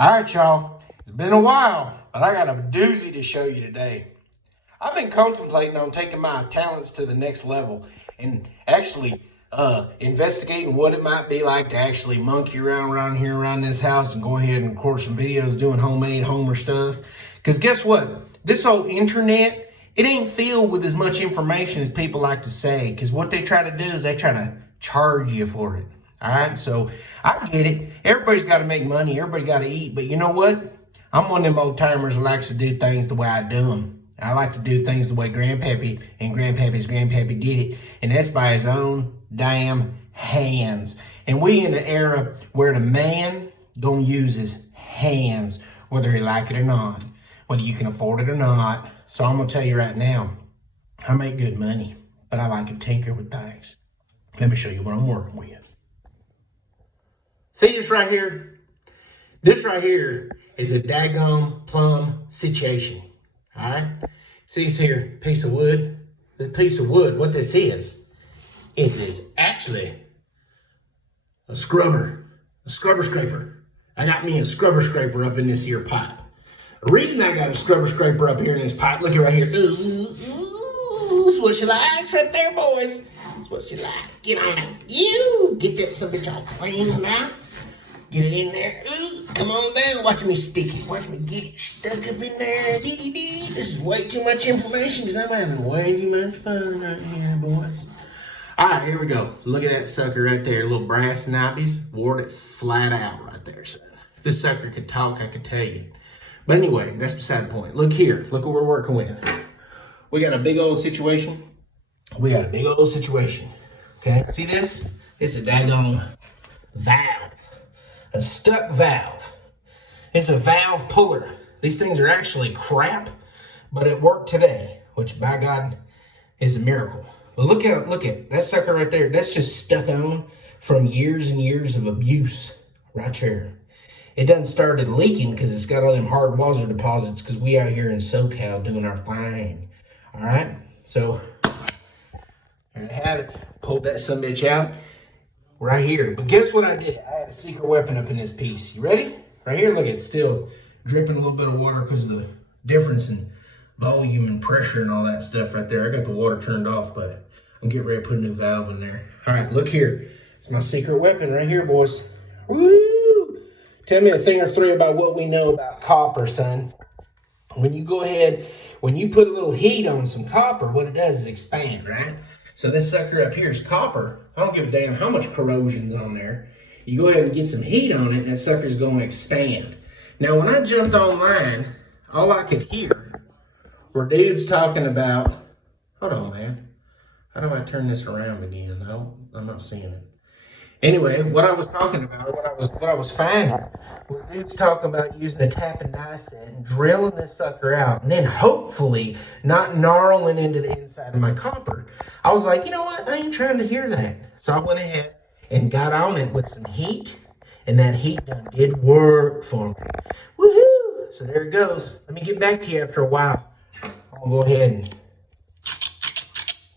All right, y'all. It's been a while, but I got a doozy to show you today. I've been contemplating on taking my talents to the next level and actually investigating what it might be like to actually monkey around here around this house and go ahead and record some videos doing homemade homer stuff. Because guess what? This whole internet, it ain't filled with as much information as people like to say. Because what they try to do is they try to charge you for it. All right, so I get it. Everybody's got to make money. Everybody got to eat. But you know what? I'm one of them old timers who likes to do things the way I do them. I like to do things the way Grandpappy and Grandpappy's Grandpappy did it. And that's by his own damn hands. And we in an era where the man don't use his hands, whether he like it or not, whether you can afford it or not. So I'm going to tell you right now, I make good money, but I like to tinker with things. Let me show you what I'm working with. See this right here? This right here is a daggone plum situation. All right? See this here piece of wood? This piece of wood, what this is actually a scrubber scraper. I got me a scrubber scraper up in this here pipe. The reason I got a scrubber scraper up here in this pipe, look at right here. Ooh, that's what she likes right there, boys. That's what she likes. Get on you. Get that some bitch all clean now. Get it in there. Ooh, come on down. Watch me stick it. Watch me get it stuck up in there. This is way too much information because I'm having way too much fun right here, boys. All right, here we go. Look at that sucker right there. Little brass knobbies. Wore it flat out right there, son. If this sucker could talk, I could tell you. But anyway, that's beside the point. Look here. Look what we're working with. We got a big old situation. Okay, see this? It's a daggone valve. A stuck valve. It's a valve puller. These things are actually crap, but it worked today, which by God is a miracle. But look at that sucker right there. That's just stuck on from years and years of abuse right there. It done started leaking because it's got all them hard water deposits because we out here in SoCal doing our thing. All right, so there you have it. Pulled that sumbitch out. Right here. But guess what I did? I had a secret weapon up in this piece. You ready? Right here, look, it's still dripping a little bit of water because of the difference in volume and pressure and all that stuff right there. I got the water turned off, but I'm getting ready to put a new valve in there. All right, look here. It's my secret weapon right here, boys. Woo! Tell me a thing or three about what we know about copper, son. When you go ahead, when you put a little heat on some copper, what it does is expand, right? So this sucker up here is copper. I don't give a damn how much corrosion's on there. You go ahead and get some heat on it, and that sucker's going to expand. Now, when I jumped online, all I could hear were dudes talking about, hold on, man. How do I turn this around again? No, I'm not seeing it. Anyway, what I was talking about, what I was finding, was dudes talking about using a tap and die set and drilling this sucker out, and then hopefully not gnarling into the inside of my copper. I was like, you know what? I ain't trying to hear that. So I went ahead and got on it with some heat, and that heat done did work for me. Woohoo! So there it goes. Let me get back to you after a while. I'll go ahead and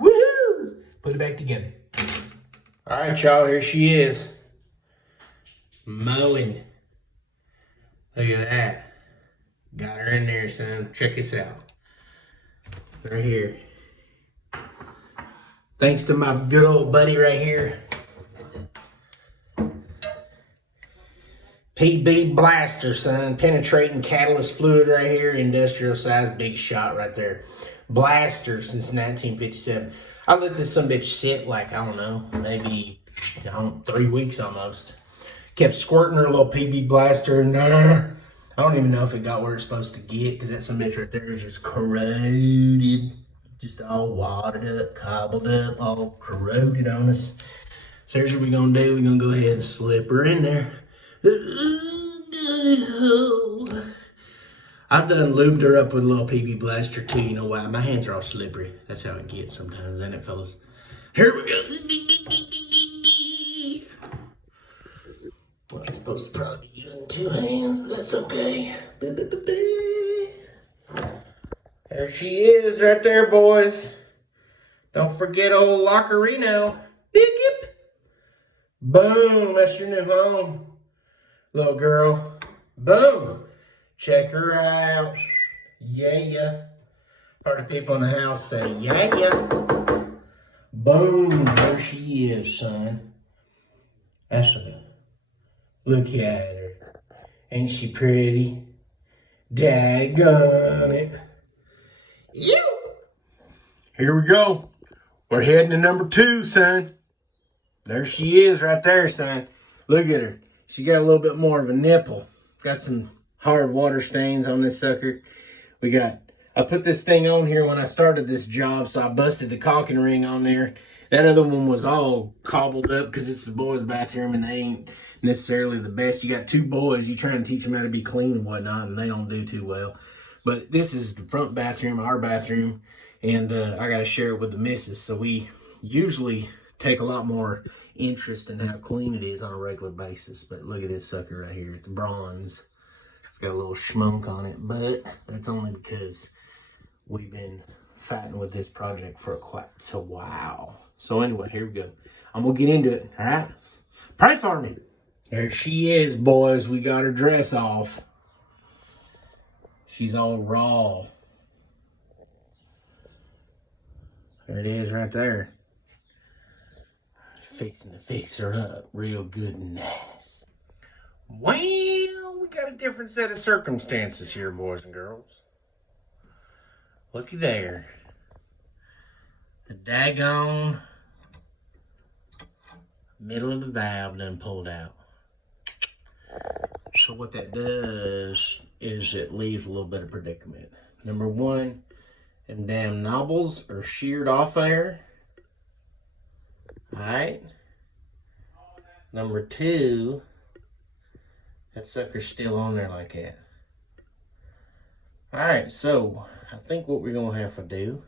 woohoo! Put it back together. All right, y'all, here she is. Mowing. Look at that. Got her in there, son. Check this out. Right here. Thanks to my good old buddy right here. PB Blaster, son. Penetrating catalyst fluid right here. Industrial size, big shot right there. Blaster since 1957. I let this sumbitch sit like, I don't know, maybe 3 weeks almost. Kept squirting her little PB Blaster. I don't even know if it got where it's supposed to get because that sumbitch right there is just corroded. Just all watered up, cobbled up, all corroded on us. So here's what we're going to do. We're going to go ahead and slip her in there. I've done lubed her up with a little PB Blaster too. You know why? My hands are all slippery. That's how it gets sometimes, ain't it, fellas? Here we go. Well, I'm supposed to probably be using 2 hands, but that's okay. There she is right there, boys. Don't forget old Lockerino. Boom, that's your new home. Little girl. Boom. Check her out. Yeah. Part of the people in the house say, yeah. Boom. There she is, son. That's a look at her. Ain't she pretty? Daggone it. You. Here we go. We're heading to number 2, son. There she is right there, son. Look at her. She got a little bit more of a nipple. Got some hard water stains on this sucker. I put this thing on here when I started this job, so I busted the caulking ring on there. That other one was all cobbled up because it's the boys' bathroom and they ain't necessarily the best. You got 2 boys, you try and teach them how to be clean and whatnot, and they don't do too well. But this is the front bathroom, our bathroom, and I got to share it with the missus. So we usually take a lot more interest in how clean it is on a regular basis. But look at this sucker right here. It's bronze. It's got a little schmunk on it, but that's only because we've been fighting with this project for quite a while. So anyway, here we go. I'm going to get into it, all right? Pray for me. There she is, boys. We got her dress off. She's all raw. There it is right there. Fixing to fix her up real good and nice. Well, we got a different set of circumstances here, boys and girls. Looky there. The daggone middle of the valve done pulled out. So what that does is it leaves a little bit of predicament. Number 1, them damn knobbles are sheared off there. Alright. Number 2, that sucker's still on there like that. Alright, so I think what we're going to have to do,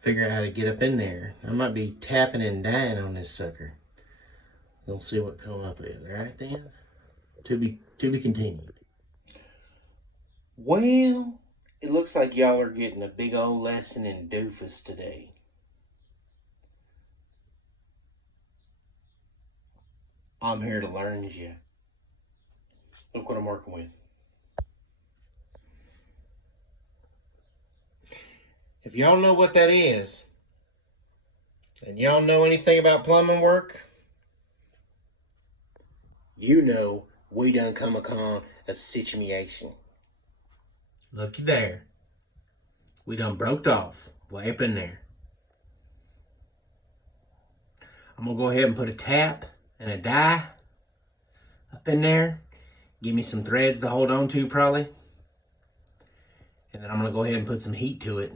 figure out how to get up in there. I might be tapping and dying on this sucker. We'll see what comes up with. Alright then? To be continued. Well, it looks like y'all are getting a big old lesson in doofus today. I'm here to learn you. Look what I'm working with. If y'all know what that is, and y'all know anything about plumbing work, you know we done come upon a situation. Looky there. We done broke off way up in there. I'm gonna go ahead and put a tap and a die up in there. Give me some threads to hold on to probably. And then I'm gonna go ahead and put some heat to it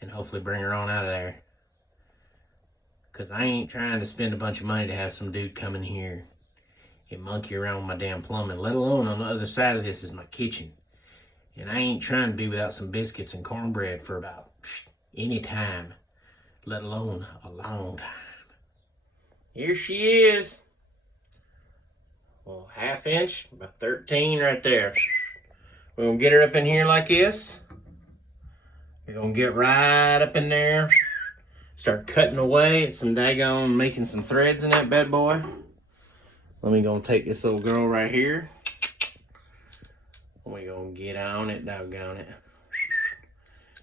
and hopefully bring her on out of there. Cause I ain't trying to spend a bunch of money to have some dude come in here and monkey around with my damn plumbing, let alone on the other side of this is my kitchen. And I ain't trying to be without some biscuits and cornbread for about any time, let alone a long time. Here she is. Well, 1/2 inch, about 13 right there. We're gonna get her up in here like this. We're gonna get right up in there. Start cutting away at some daggone, making some threads in that bad boy. Let me go take this little girl right here. We're gonna get on it, doggone it.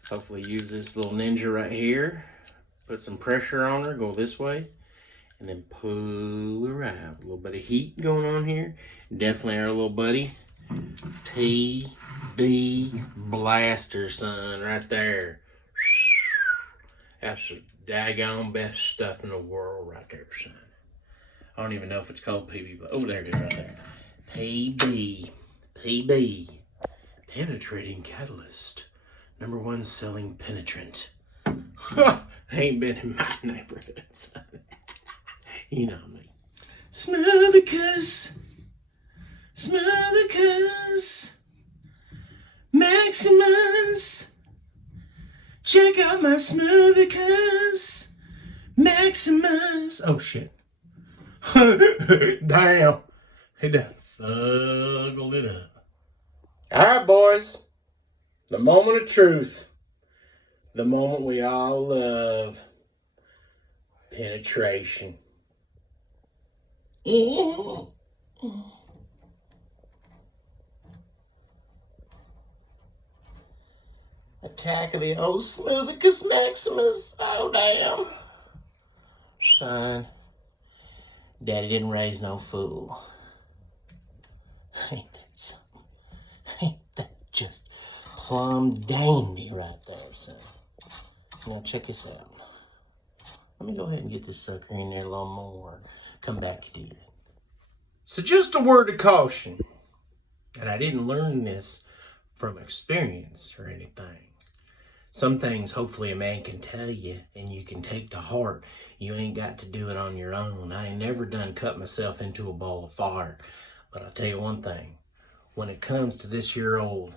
Hopefully use this little ninja right here. Put some pressure on her, go this way. And then pull her out. A little bit of heat going on here. Definitely our little buddy. TB Blaster, son, right there. That's the daggone best stuff in the world right there, son. I don't even know if it's called PB. Oh, there it is right there. PB. Penetrating catalyst. #1 selling penetrant. Ain't been in my neighborhood, son. You know me. Smoothicus. Maximus. Check out my Smoothicus. Maximus. Oh, shit. Damn. He done fuggled it up. Alright, boys. The moment of truth. The moment we all love. Penetration. attack of the old Smoothicus Maximus. Oh, damn. Son, Daddy didn't raise no fool. Ain't that something? Ain't that just plumb dandy right there, son? Now, check this out. Let me go ahead and get this sucker in there a little more. Come back to it. So just a word of caution. And I didn't learn this from experience or anything. Some things hopefully a man can tell you and you can take to heart. You ain't got to do it on your own. I ain't never done cut myself into a ball of fire. But I'll tell you one thing. When it comes to this here old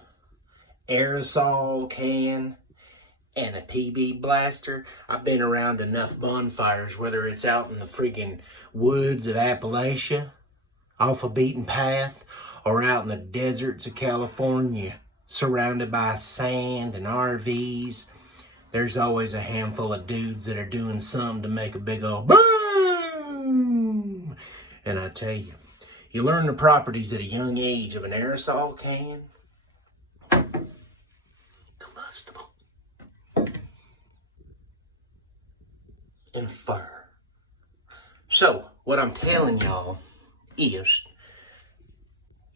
aerosol can and a PB blaster, I've been around enough bonfires, whether it's out in the freaking woods of Appalachia, off a beaten path, or out in the deserts of California, surrounded by sand and RVs. There's always a handful of dudes that are doing something to make a big old boom. And I tell you, you learn the properties at a young age of an aerosol can. Combustible. And fur. So, what I'm telling y'all is,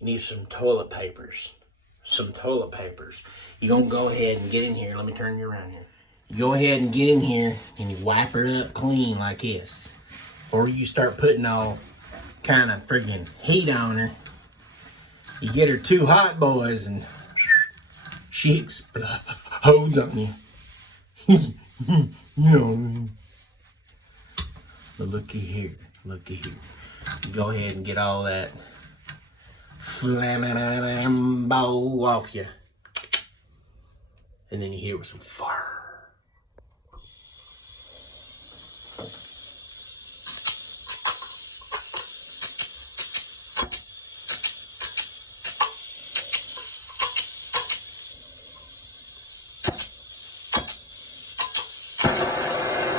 you need some toilet papers. Some toilet papers. You're going to go ahead and get in here. Let me turn you around here. You go ahead and get in here and you wipe her up clean like this. Or you start putting all kind of friggin' heat on her. You get her too hot, boys, and she explodes on you. You know what I mean? But looky here. Looky here. You go ahead and get all that flambo off you. And then you hit it with some fire.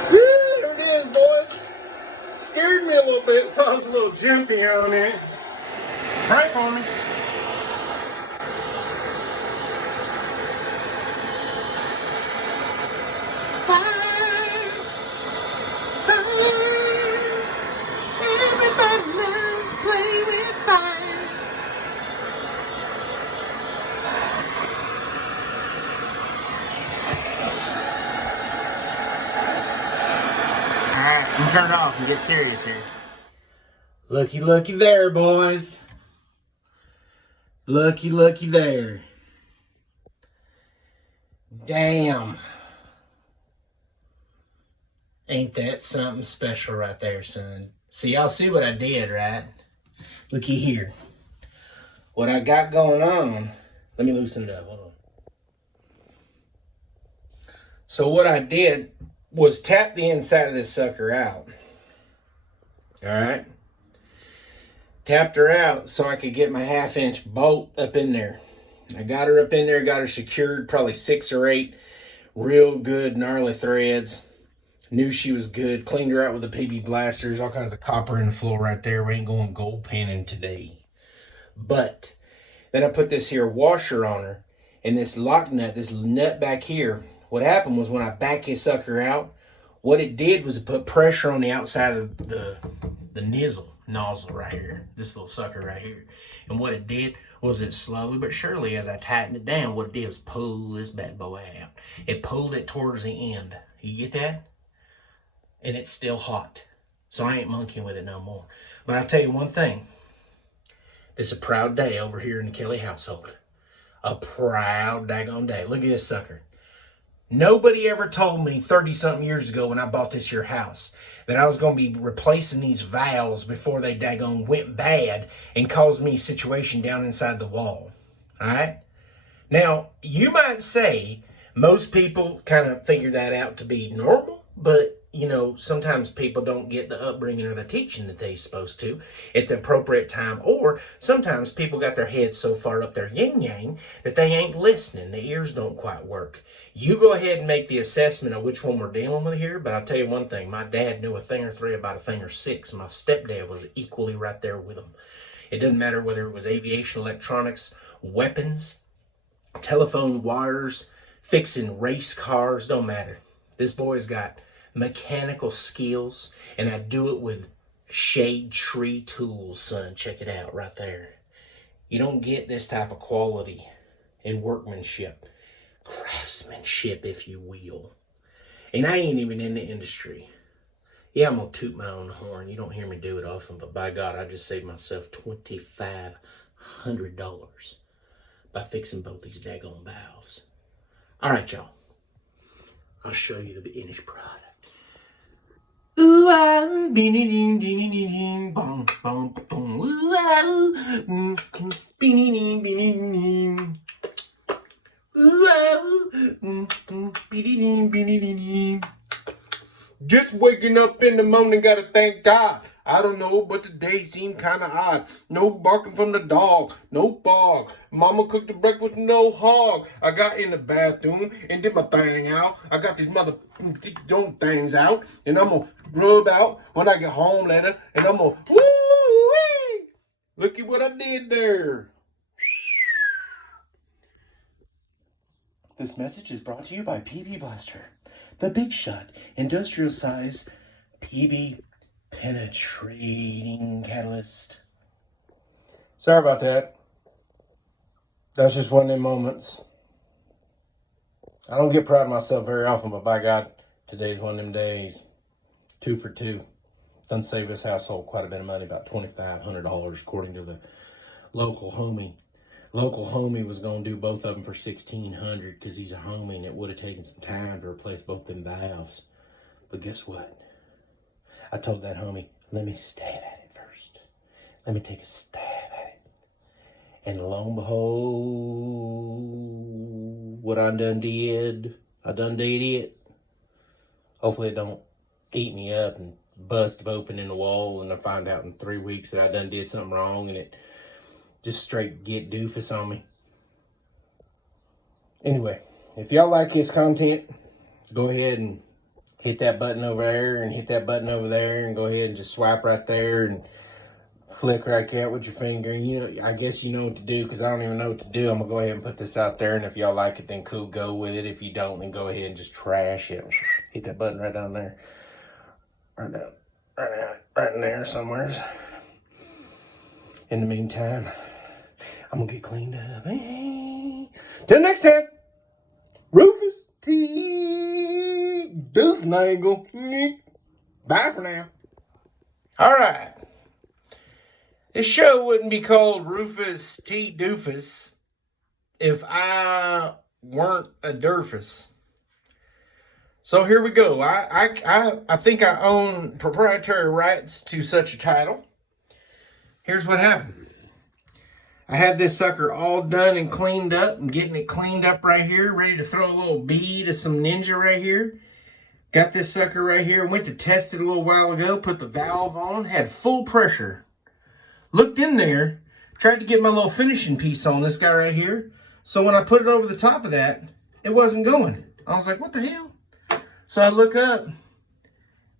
There it is, boys. Scared me a little bit, so I was a little jumpy on it. Pray for me. I'm turned off and get serious here. Looky, looky there, boys. Looky, looky there. Damn. Ain't that something special right there, son? So y'all see what I did, right? Looky here. What I got going on. Let me loosen it up. Hold on. So what I did was tap the inside of this sucker out. Alright? Tapped her out so I could get my 1/2-inch bolt up in there. I got her up in there, got her secured, probably 6 or 8 real good gnarly threads. Knew she was good, cleaned her out with the PB blasters, all kinds of copper in the floor right there. We ain't going gold panning today. But then I put this here washer on her, and this lock nut, this nut back here. What happened was when I back this sucker out, what it did was it put pressure on the outside of the nozzle right here, this little sucker right here. And what it did was it slowly but surely, as I tightened it down, what it did was pull this bad boy out. It pulled it towards the end. You get that? And it's still hot. So I ain't monkeying with it no more. But I'll tell you one thing. This is a proud day over here in the Kelly household. A proud daggone day. Look at this sucker. Nobody ever told me 30-something years ago when I bought this here house that I was going to be replacing these valves before they daggone went bad and caused me a situation down inside the wall. Alright? Now, you might say most people kind of figure that out to be normal, but you know, sometimes people don't get the upbringing or the teaching that they're supposed to at the appropriate time. Or sometimes people got their heads so far up their yin-yang that they ain't listening. The ears don't quite work. You go ahead and make the assessment of which one we're dealing with here. But I'll tell you one thing. My dad knew a thing or three about a thing or six. My stepdad was equally right there with him. It doesn't matter whether it was aviation, electronics, weapons, telephone wires, fixing race cars, don't matter. This boy's got mechanical skills, and I do it with shade tree tools, son. Check it out right there. You don't get this type of quality and workmanship, craftsmanship, if you will. And I ain't even in the industry. Yeah, I'm gonna toot my own horn. You don't hear me do it often, but by God, I just saved myself $2,500 by fixing both these daggone valves. All right, y'all. I'll show you the finished product. Ooh, I'm beanie ding ding ding ding bong bong bong. Ooh, beanie ding beanie ding. Ooh, beanie ding beanie ding. Just waking up in the morning, gotta thank God. I don't know, but the day seemed kinda odd. No barking from the dog, no fog. Mama cooked the breakfast, no hog. I got in the bathroom and did my thing out. I got these mother things out, and I'm gonna rub out when I get home later, and I'm gonna woo-wee! Look at what I did there. This message is brought to you by PB Blaster, the big shot, industrial size PB penetrating catalyst. Sorry about that. That's just one of them moments. I don't get proud of myself very often, but by God, today's one of them days. 2 for 2. Done save this household quite a bit of money, about $2,500 according to the local homie. Local homie was going to do both of them for $1,600 because he's a homie, and it would have taken some time to replace both them valves. But guess what? I told that homie, let me stab at it first. Let me take a stab at it. And lo and behold, what I done did it. Hopefully it don't eat me up and bust open in the wall, and I find out in 3 weeks that I done did something wrong, and it just straight get doofus on me. Anyway, if y'all like his content, go ahead and hit that button over there and hit that button over there, and go ahead and just swipe right there and flick right there with your finger. You know, I guess you know what to do, because I don't even know what to do. I'm gonna go ahead and put this out there, and if y'all like it, then cool, go with it. If you don't, then go ahead and just trash it. Hit that button right down there. Right in there somewhere. In the meantime, I'm gonna get cleaned up. Till next time, Rufus T Doofnagle. Bye for now. All right. This show wouldn't be called Rufus T Doofus if I weren't a Doofus. So here we go. I think I own proprietary rights to such a title. Here's what happened. I had this sucker all done and cleaned up. I'm getting it cleaned up right here, ready to throw a little bead of some ninja right here. Got this sucker right here. Went to test it a little while ago. Put the valve on. Had full pressure. Looked in there. Tried to get my little finishing piece on this guy right here. So when I put it over the top of that, it wasn't going. I was like, what the hell? So I look up,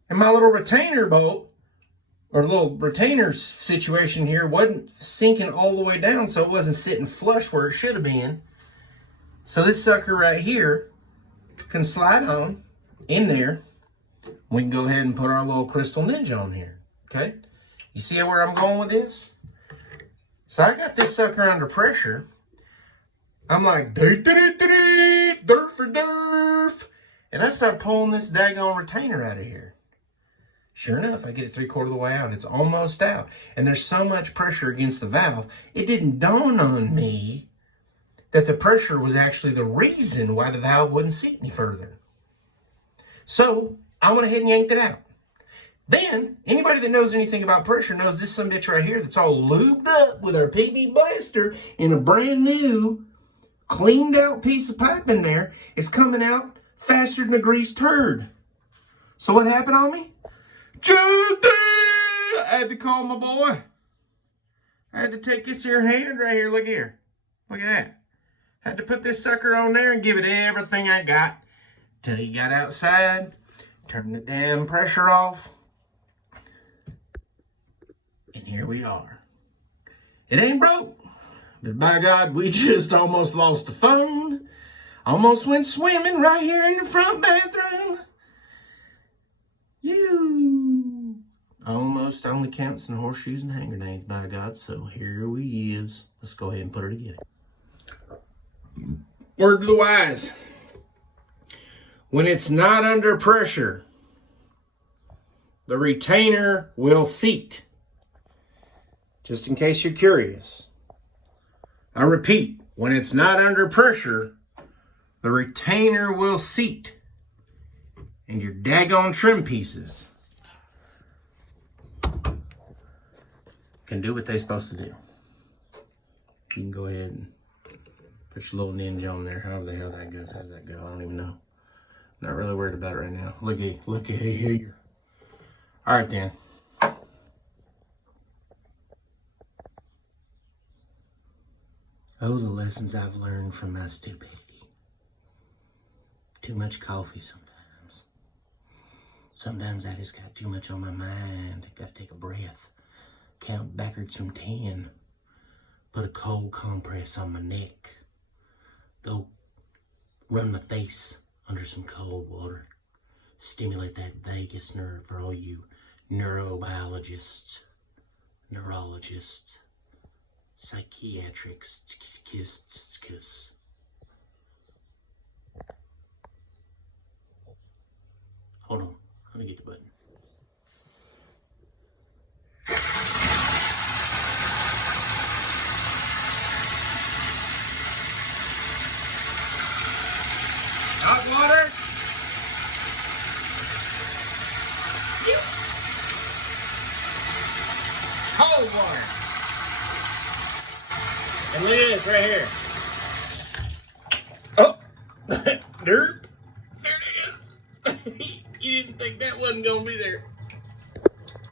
and my little retainer bolt, or little retainer situation here, wasn't sinking all the way down, so it wasn't sitting flush where it should have been. So this sucker right here can slide on in there. We can go ahead and put our little crystal ninja on here, okay? You see where I'm going with this? So I got this sucker under pressure. I'm like, derf for derf. And I start pulling this daggone retainer out of here. Sure enough, I get it 3/4 of the way out. It's almost out. And there's so much pressure against the valve, it didn't dawn on me that the pressure was actually the reason why the valve wouldn't seat any further. So I went ahead and yanked it out. Then, anybody that knows anything about pressure knows this sumbitch right here that's all lubed up with our PB Blaster in a brand new, cleaned out piece of pipe in there is coming out faster than a greased turd. So what happened on me? I had to call my boy. I had to take this here hand right here. Look here. Look at that. Had to put this sucker on there and give it everything I got till he got outside. Turned the damn pressure off. And here we are. It ain't broke. But by God, we just almost lost the phone. Almost went swimming right here in the front bathroom. You almost only counts in horseshoes and hand grenades, by God. So here we is. Let's go ahead and put her together. Word to the wise. When it's not under pressure, the retainer will seat. Just in case you're curious. I repeat, when it's not under pressure, the retainer will seat. And your daggone trim pieces can do what they're supposed to do. You can go ahead and put your little ninja on there, however the hell that goes. How's that go? I don't even know. Not really worried about it right now. Look at here. All right then. Oh, the lessons I've learned from my stupidity. Too much coffee sometimes. Sometimes I just got too much on my mind. I gotta take a breath. Count backwards from 10. Put a cold compress on my neck. Go run my face under some cold water. Stimulate that vagus nerve for all you neurobiologists, neurologists, psychiatrics. Hold on, let me get the button. Hot water. Cold water. And look at this right here. Oh, dirt. There it is. You didn't think that wasn't gonna be there.